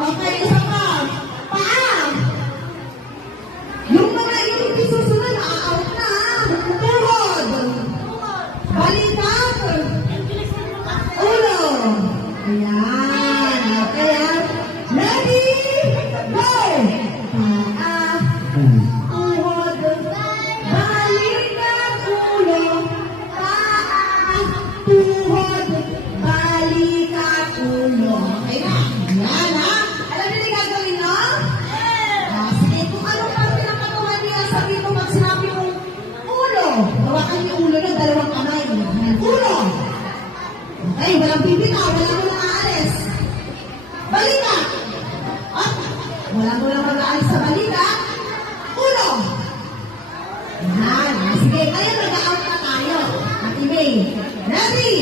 Okay, isa pa. Paa. Yung mga yung isusunod, na-out na. Tuhod. Balikat. Ulo. Ayan. Okay, ready? Go! Paa. Tuhod. Balikat. Ulo. Paa. Tuhod. Balikat. Ulo. Okay na. Ayan, ha? Alam niyo yung gagawin, no? Sige, kung anong parte ng katawan niya, sabihin mo, pag sinabi mong ulo, hawakan niyo ulo ng dalawang kamay. Ulo! Okay, walang bibitaw, wala mo lang aalis. Balikat! At, wala mo lang mag-aalis sa balikat. Ulo! Ayan, sige, ngayon mag-out na tayo. Ate May, ready?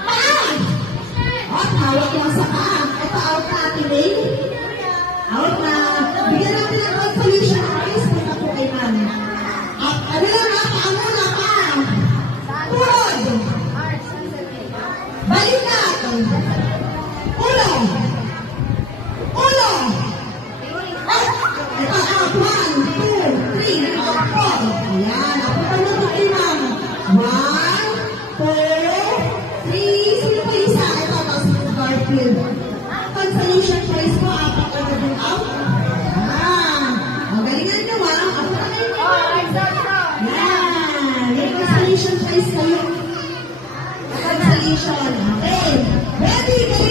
Paan! At, hawak lang sa paa. Ito, out na, Ate May. Out na. Bigyan natin ng consolation prize kung ako kay ma'am. At ano lang na, paa muna, paa. Tuhod. Balikat. Ulo. Ulo. At, ito, out. 1, 2, 3, 4. Ayan, apunta mo ito kay ma'am. 1, 2, 3. Sino pa isa? Ito, si Garfield. Consolation prize po, apat na gabing out. Galingan nyo, ako na kayo. Yan. May consolation prize kayo. Consolation. Okay. Ready?